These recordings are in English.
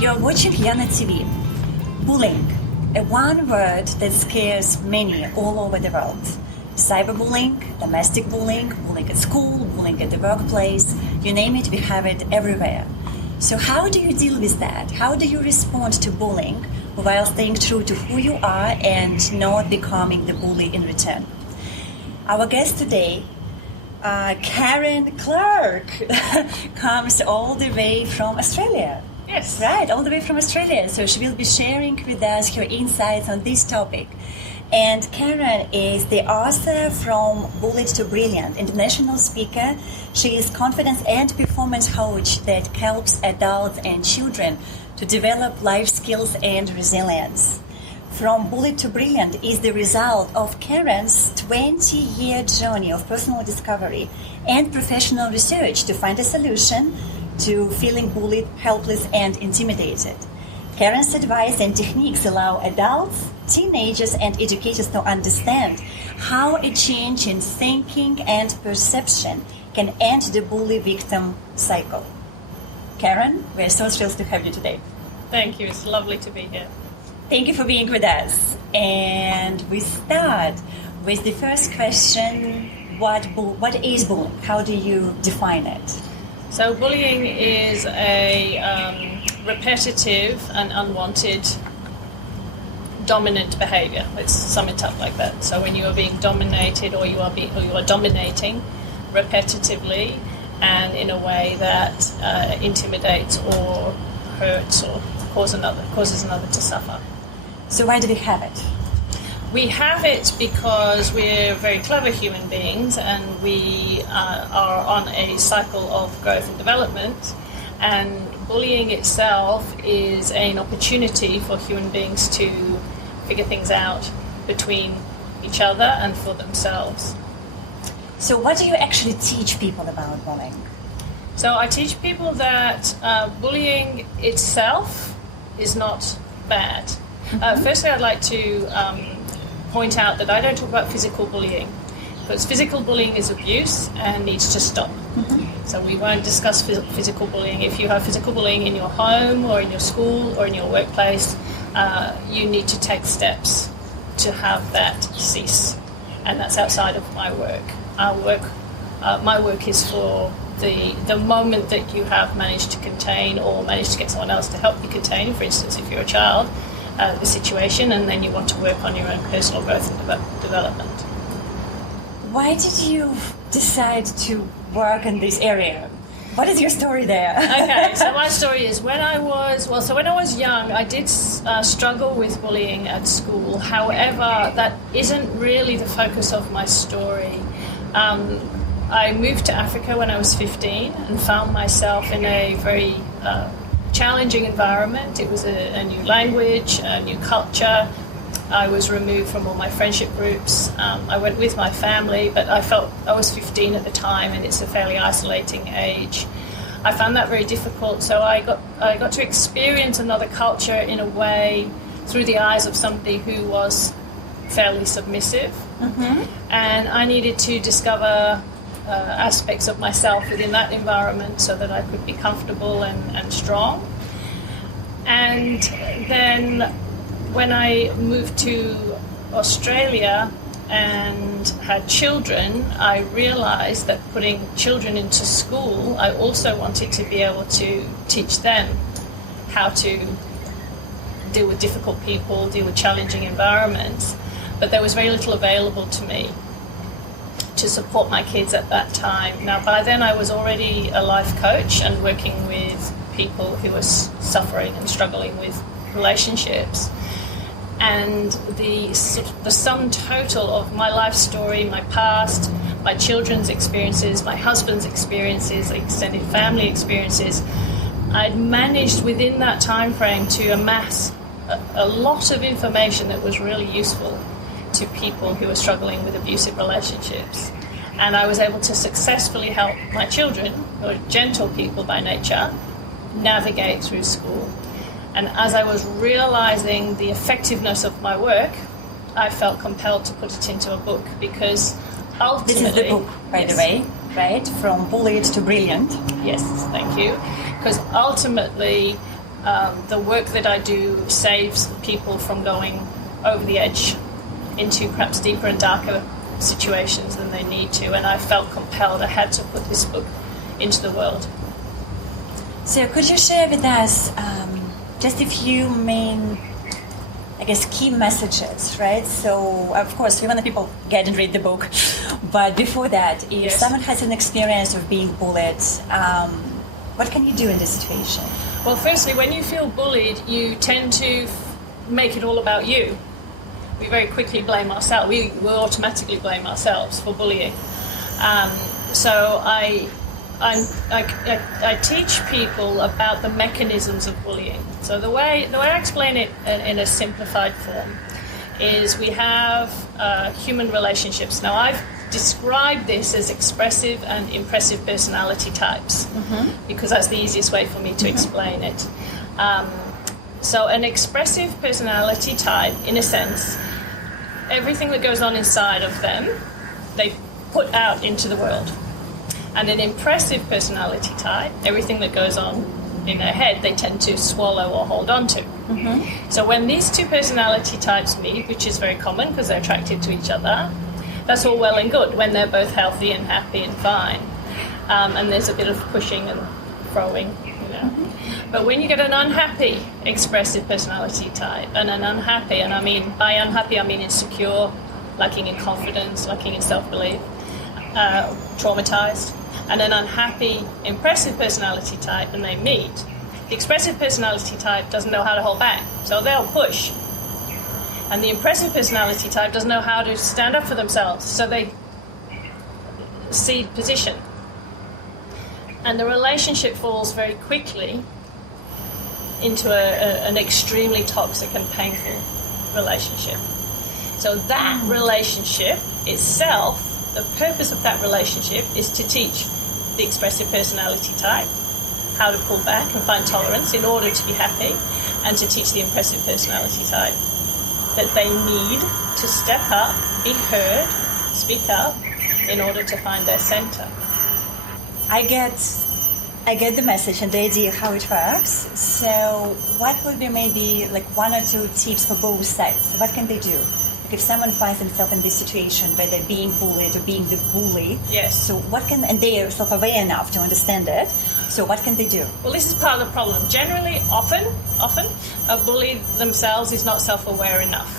You're watching Yana TV. Bullying, a one word that scares many all over the world. Cyberbullying, domestic bullying, bullying at school, bullying at the workplace, you name it, we have it everywhere. So how do you deal with that? How do you respond to bullying while staying true to who you are and not becoming the bully in return? Our guest today, Karen Clarke, comes all the way from Australia. Yes. Right, all the way from Australia. So she will be sharing with us her insights on this topic. And Karen is the author from Bullied to Brilliant, international speaker. She is confidence and performance coach that helps adults and children to develop life skills and resilience. From Bullied to Brilliant is the result of Karen's 20-year journey of personal discovery and professional research to find a solution to feeling bullied, helpless, and intimidated. Karen's advice and techniques allow adults, teenagers, and educators to understand how a change in thinking and perception can end the bully-victim cycle. Karen, we're so thrilled to have you today. Thank you. It's lovely to be here. Thank you for being with us. And we start with the first question, what is bullying? How do you define it? So bullying is a repetitive and unwanted dominant behavior. Let's sum it up like that. So when you are being dominated or you are dominating repetitively and in a way that intimidates or hurts or causes another to suffer. So why do we have it? We have it because we're very clever human beings and we are on a cycle of growth and development, and bullying itself is an opportunity for human beings to figure things out between each other and for themselves. So what do you actually teach people about bullying? So I teach people that bullying itself is not bad. Firstly, I'd like to point out that I don't talk about physical bullying, because physical bullying is abuse and needs to stop. So we won't discuss physical bullying. If you have physical bullying in your home or in your school or in your workplace, you need to take steps to have that cease, and that's outside of my work. My work is for the moment that you have managed to contain or managed to get someone else to help you contain, for instance, if you're a child, the situation, and then you want to work on your own personal growth and development. Why did you decide to work in this area? What is your story there? Okay, so my story is when I was young, I did struggle with bullying at school. However, that isn't really the focus of my story. I moved to Africa when I was 15 and found myself in a very challenging environment. It was a new language, a new culture. I was removed from all my friendship groups. I went with my family, but I felt I was 15 at the time, and it's a fairly isolating age. I found that very difficult, so I got to experience another culture in a way through the eyes of somebody who was fairly submissive, and I needed to discover aspects of myself within that environment so that I could be comfortable and strong. And then when I moved to Australia and had children, I realized that putting children into school, I also wanted to be able to teach them how to deal with difficult people, deal with challenging environments. But there was very little available to me to support my kids at that time. Now, by then I was already a life coach and working with people who were suffering and struggling with relationships. And the sum total of my life story, my past, my children's experiences, my husband's experiences, extended family experiences, I'd managed within that time frame to amass a lot of information that was really useful to people who were struggling with abusive relationships. And I was able to successfully help my children, who are gentle people by nature, navigate through school. And as I was realizing the effectiveness of my work, I felt compelled to put it into a book, because ultimately... This is the book, by the way, right? From Bullied to Brilliant. Yes, thank you. Because ultimately, the work that I do saves people from going over the edge into perhaps deeper and darker situations than they need to, and I felt compelled. I had to put this book into the world. So could you share with us just a few main, I guess, key messages, right? So, of course, we want the people get and read the book. But before that, if Yes. someone has an experience of being bullied, what can you do in this situation? Well, firstly, when you feel bullied, you tend to make it all about you. We very quickly blame ourselves. We will automatically blame ourselves for bullying. So I teach people about the mechanisms of bullying. So the way I explain it in a simplified form is we have human relationships. Now I've described this as expressive and impressive personality types because that's the easiest way for me to explain it. So an expressive personality type, in a sense, everything that goes on inside of them, they put out into the world. And an impressive personality type, everything that goes on in their head, they tend to swallow or hold on to. So when these two personality types meet, which is very common because they're attracted to each other, that's all well and good when they're both healthy and happy and fine. And there's a bit of pushing and throwing, you know. But when you get an unhappy expressive personality type, and an unhappy, and I mean, by unhappy I mean insecure, lacking in confidence, lacking in self-belief, traumatized, and an unhappy impressive personality type, and they meet, the expressive personality type doesn't know how to hold back, so they'll push. And the impressive personality type doesn't know how to stand up for themselves, so they cede position. And the relationship falls very quickly into an extremely toxic and painful relationship. So that relationship itself, the purpose of that relationship is to teach the expressive personality type how to pull back and find tolerance in order to be happy, and to teach the impressive personality type that they need to step up, be heard, speak up in order to find their center. I get the message and the idea how it works. So what would be maybe like one or two tips for both sides? What can they do? Like if someone finds themselves in this situation where they're being bullied or being the bully, Yes. so what can, and they are self-aware enough to understand it, so what can they do? Well, this is part of the problem. Generally, often, a bully themselves is not self-aware enough.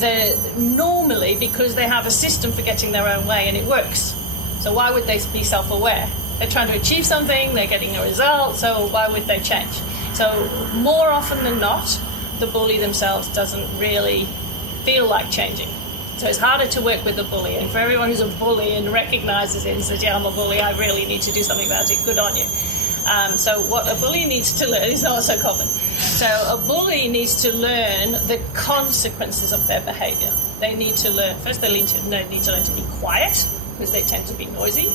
They're normally, because they have a system for getting their own way and it works. So why would they be self-aware? They're trying to achieve something, they're getting a result, so why would they change? So more often than not, the bully themselves doesn't really feel like changing. So it's harder to work with the bully. And for everyone who's a bully and recognises it and says, yeah, I'm a bully, I really need to do something about it, good on you. So what a bully needs to learn is not so common. So a bully needs to learn the consequences of their behaviour. They need to learn, first they need to learn to be quiet, because they tend to be noisy,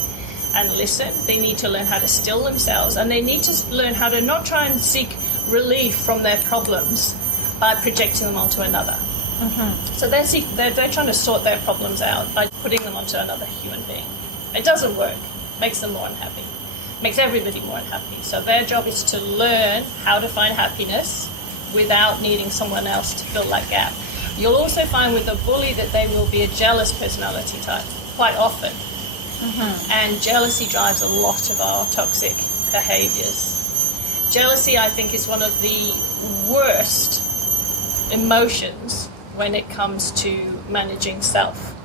and listen. They need to learn how to still themselves, and they need to learn how to not try and seek relief from their problems by projecting them onto another. So they're trying to sort their problems out by putting them onto another human being. It doesn't work. Makes them more unhappy. Makes everybody more unhappy. So their job is to learn how to find happiness without needing someone else to fill that gap. You'll also find with a bully that they will be a jealous personality type quite often. And jealousy drives a lot of our toxic behaviours. Jealousy, I think, is one of the worst emotions when it comes to managing self.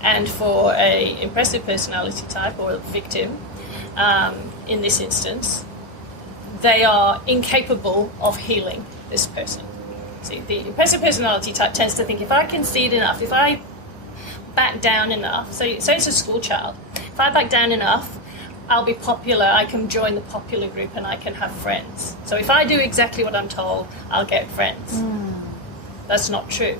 And for a impressive personality type or a victim, in this instance, they are incapable of healing this person. See, the impressive personality type tends to think, if I concede enough, if I back down enough, so it's a school child, if I back down enough, I'll be popular, I can join the popular group and I can have friends. So if I do exactly what I'm told, I'll get friends. That's not true.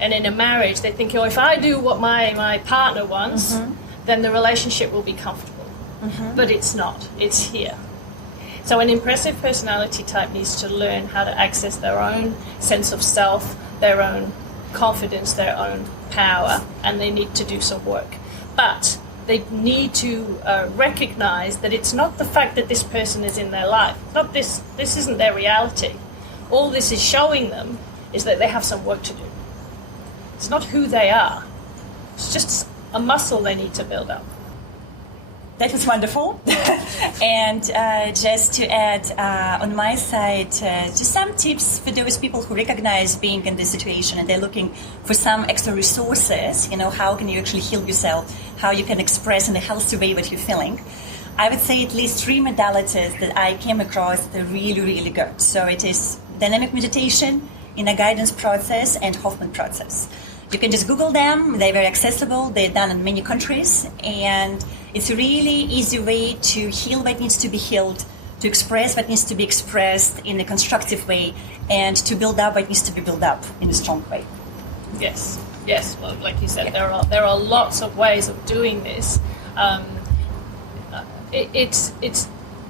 And in a marriage, they think, oh, if I do what my partner wants, then the relationship will be comfortable. But it's not. It's here. So an impressive personality type needs to learn how to access their own sense of self, their own confidence, their own power, and they need to do some work. But they need to recognize that it's not the fact that this person is in their life. It's not this isn't their reality. All this is showing them is that they have some work to do. It's not who they are. It's just a muscle they need to build up. That was wonderful. And just to add on my side, just some tips for those people who recognize being in this situation and they're looking for some extra resources, how can you actually heal yourself, how you can express in a healthy way what you're feeling. I would say at least 3 modalities that I came across that are really, really good. So it is dynamic meditation, inner guidance process, and Hoffman process. You can just Google them. They're very accessible. They're done in many countries. And it's a really easy way to heal what needs to be healed, to express what needs to be expressed in a constructive way, and to build up what needs to be built up in a strong way. Yes. Well, like you said, there are lots of ways of doing this.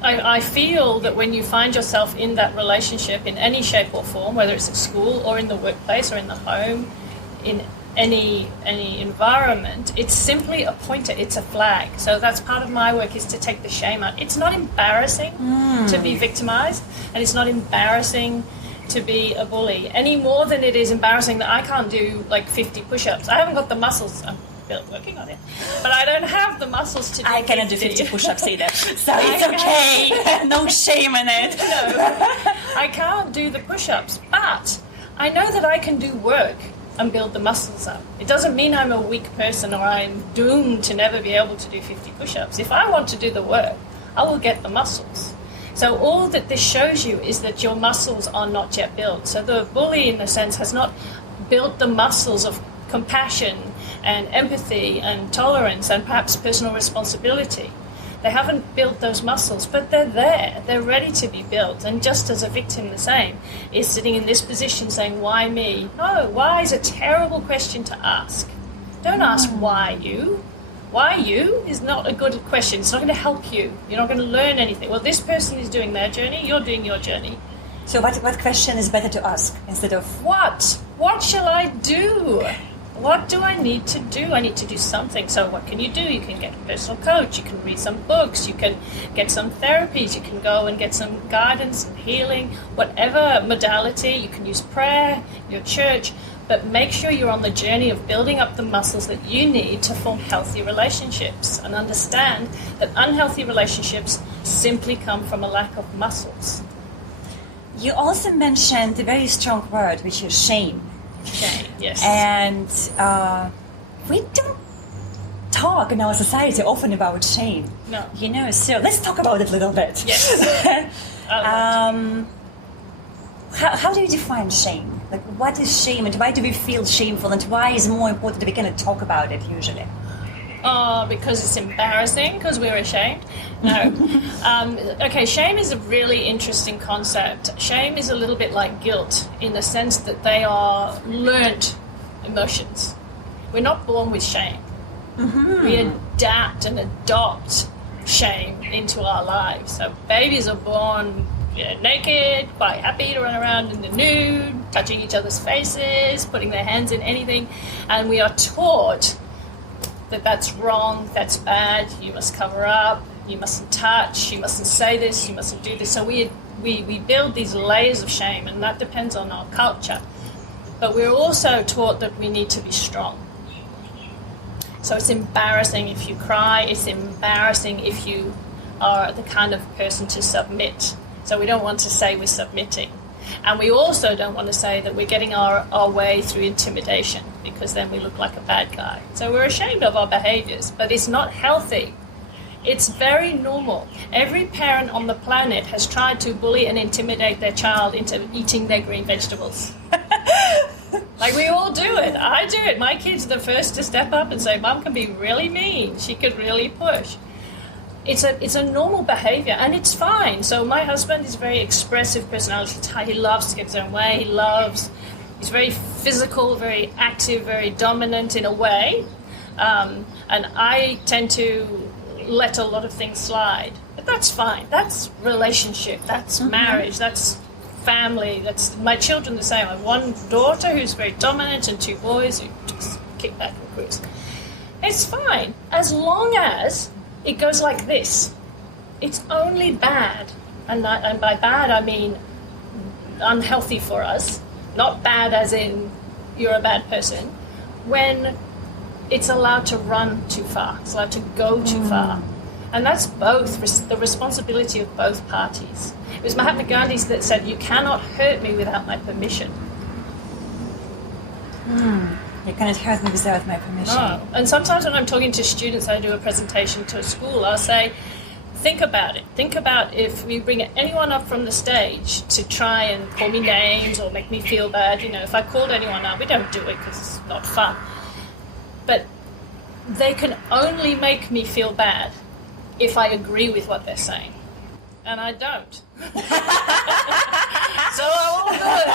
I feel that when you find yourself in that relationship in any shape or form, whether it's at school or in the workplace or in the home, in any environment, it's simply a pointer, it's a flag. So that's part of my work, is to take the shame out. It's not embarrassing to be victimized, and it's not embarrassing to be a bully any more than it is embarrassing that I can't do like 50 push-ups. I haven't got the muscles. I'm working on it, but I don't have the muscles to do I cannot do 50 push-ups either, so it's okay. No shame in it. No, I can't do the push-ups, but I know that I can do work and build the muscles up. It doesn't mean I'm a weak person or I'm doomed to never be able to do 50 push-ups. If I want to do the work, I will get the muscles. So all that this shows you is that your muscles are not yet built. So the bully, in a sense, has not built the muscles of compassion and empathy and tolerance and perhaps personal responsibility. They haven't built those muscles, but they're there. They're ready to be built. And just as a victim, the same, is sitting in this position saying, why me? No, why is a terrible question to ask. Don't ask why you. Why you is not a good question. It's not going to help you. You're not going to learn anything. Well, this person is doing their journey. You're doing your journey. So what question is better to ask instead of... What? What shall I do? What do I need to do? I need to do something. So what can you do? You can get a personal coach. You can read some books. You can get some therapies. You can go and get some guidance and healing, whatever modality. You can use prayer, your church. But make sure you're on the journey of building up the muscles that you need to form healthy relationships, and understand that unhealthy relationships simply come from a lack of muscles. You also mentioned a very strong word, which is shame. Shame, yes. And we don't talk in our society often about shame. No. So let's talk about it a little bit. Yes. How do you define shame? Like, what is shame, and why do we feel shameful, and why is it more important that we cannot talk about it usually? Because it's embarrassing, because we're ashamed. No. Okay, shame is a really interesting concept. Shame is a little bit like guilt, in the sense that they are learnt emotions. We're not born with shame. Mm-hmm. We adapt and adopt shame into our lives. So babies are born naked, quite happy to run around in the nude, touching each other's faces, putting their hands in anything, and we are taught that that's wrong, that's bad, you must cover up, you mustn't touch, you mustn't say this, you mustn't do this. So we build these layers of shame, and that depends on our culture. But we're also taught that we need to be strong. So it's embarrassing if you cry, it's embarrassing if you are the kind of person to submit. So we don't want to say we're submitting. And we also don't want to say that we're getting our way through intimidation, because then we look like a bad guy. So we're ashamed of our behaviors, but it's not healthy. It's very normal. Every parent on the planet has tried to bully and intimidate their child into eating their green vegetables. Like, we all do it. I do it. My kids are the first to step up and say, Mum can be really mean. She could really push. It's a normal behavior, and it's fine. So my husband is a very expressive personality type. He loves to get his own way. He's very physical, very active, very dominant in a way. And I tend to let a lot of things slide. But that's fine. That's relationship. That's marriage. That's family. That's my children the same. I have one daughter who's very dominant and 2 boys who just kick back and cruise. It's fine, as long as it goes like this. It's only bad, and by bad I mean unhealthy for us, not bad as in you're a bad person, when it's allowed to run too far, it's allowed to go too far. And that's both the responsibility of both parties. It was Mahatma Gandhi that said, "You cannot hurt me without my permission." You cannot hurt me without my permission. Oh. And sometimes when I'm talking to students, I do a presentation to a school, I'll say, think about it. Think about if we bring anyone up from the stage to try and call me names or make me feel bad. You know, if I called anyone up, we don't do it because it's not fun. But they can only make me feel bad if I agree with what they're saying. And I don't. So all good.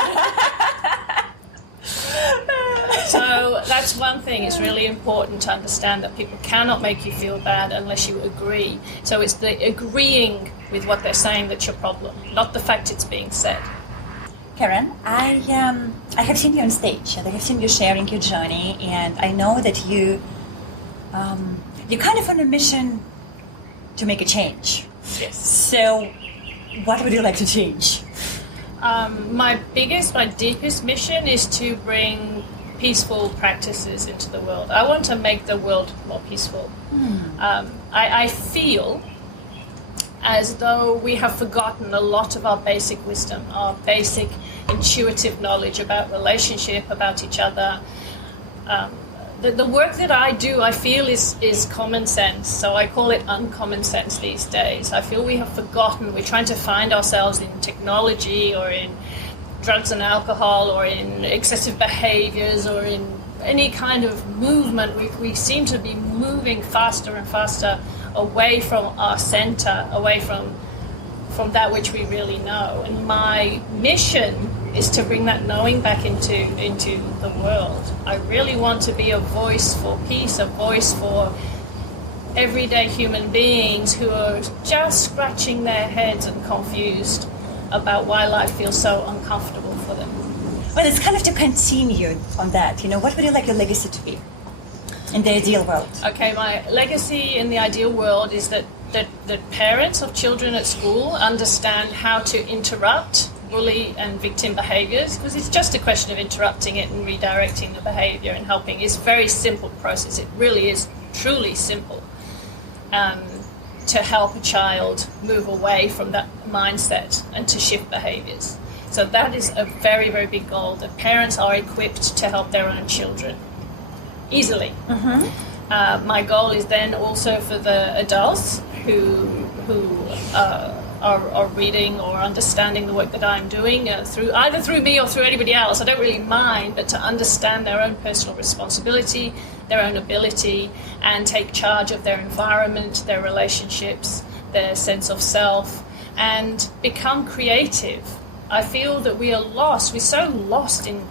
So that's one thing. It's really important to understand that people cannot make you feel bad unless you agree. So it's the agreeing with what they're saying that's your problem, not the fact it's being said. Karen, I have seen you on stage, and I have seen you sharing your journey, and I know that you're kind of on a mission to make a change. Yes. So, what would you like to change? My deepest mission is to bring peaceful practices into the world. I want to make the world more peaceful. I feel as though we have forgotten a lot of our basic wisdom, our basic intuitive knowledge about relationship, about each other. The work that I do, I feel, is common sense, so I call it uncommon sense these days. I feel we have forgotten. We're trying to find ourselves in technology or in drugs and alcohol or in excessive behaviors or in any kind of movement. We seem to be moving faster and faster away from our center, away from that which we really know. And my mission is to bring that knowing back into the world. I really want to be a voice for peace, a voice for everyday human beings who are just scratching their heads and confused about why life feels so uncomfortable for them. Well, it's kind of to continue on that. You know, what would you like your legacy to be in the ideal world? Okay, my legacy in the ideal world is that parents of children at school understand how to interrupt bully and victim behaviors, because it's just a question of interrupting it and redirecting the behavior and helping. It's a very simple process. It really is truly simple to help a child move away from that mindset and to shift behaviors. So that is a very, very big goal, that parents are equipped to help their own children easily. My goal is then also for the adults who are reading or understanding the work that I'm doing through me or through anybody else. I don't really mind, but to understand their own personal responsibility, their own ability, and take charge of their environment, their relationships, their sense of self, and become creative. I feel that we are lost. We're so lost in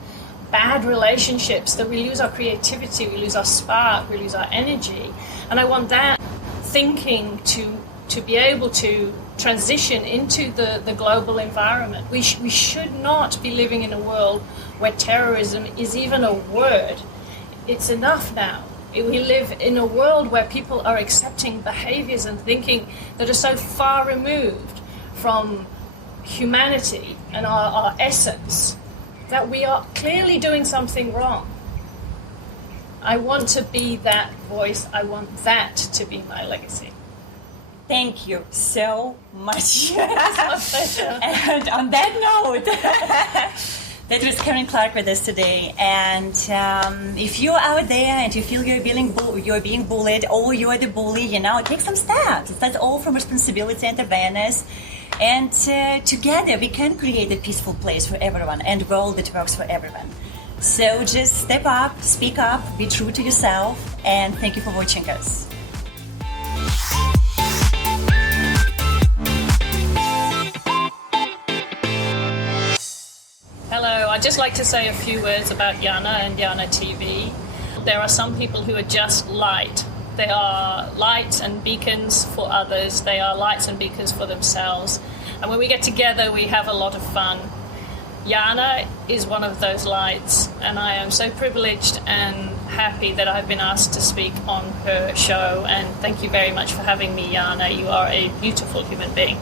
bad relationships that we lose our creativity, we lose our spark, we lose our energy. And I want that thinking to be able to transition into the global environment. We should not be living in a world where terrorism is even a word. It's enough now. We live in a world where people are accepting behaviors and thinking that are so far removed from humanity and our essence that we are clearly doing something wrong. I want to be that voice. I want that to be my legacy. Thank you so much. It's my pleasure. And on that note, that was Karen Clarke with us today. And if you're out there and you feel you're being bullied or you're the bully, take some steps. That's all from responsibility and awareness. And together we can create a peaceful place for everyone and a world that works for everyone. So just step up, speak up, be true to yourself, and thank you for watching us. Hello, I'd just like to say a few words about Yana and Yana TV. There are some people who are just light. They are lights and beacons for others. They are lights and beacons for themselves. And when we get together, we have a lot of fun. Yana is one of those lights, and I am so privileged and happy that I've been asked to speak on her show, and thank you very much for having me, Yana. You are a beautiful human being.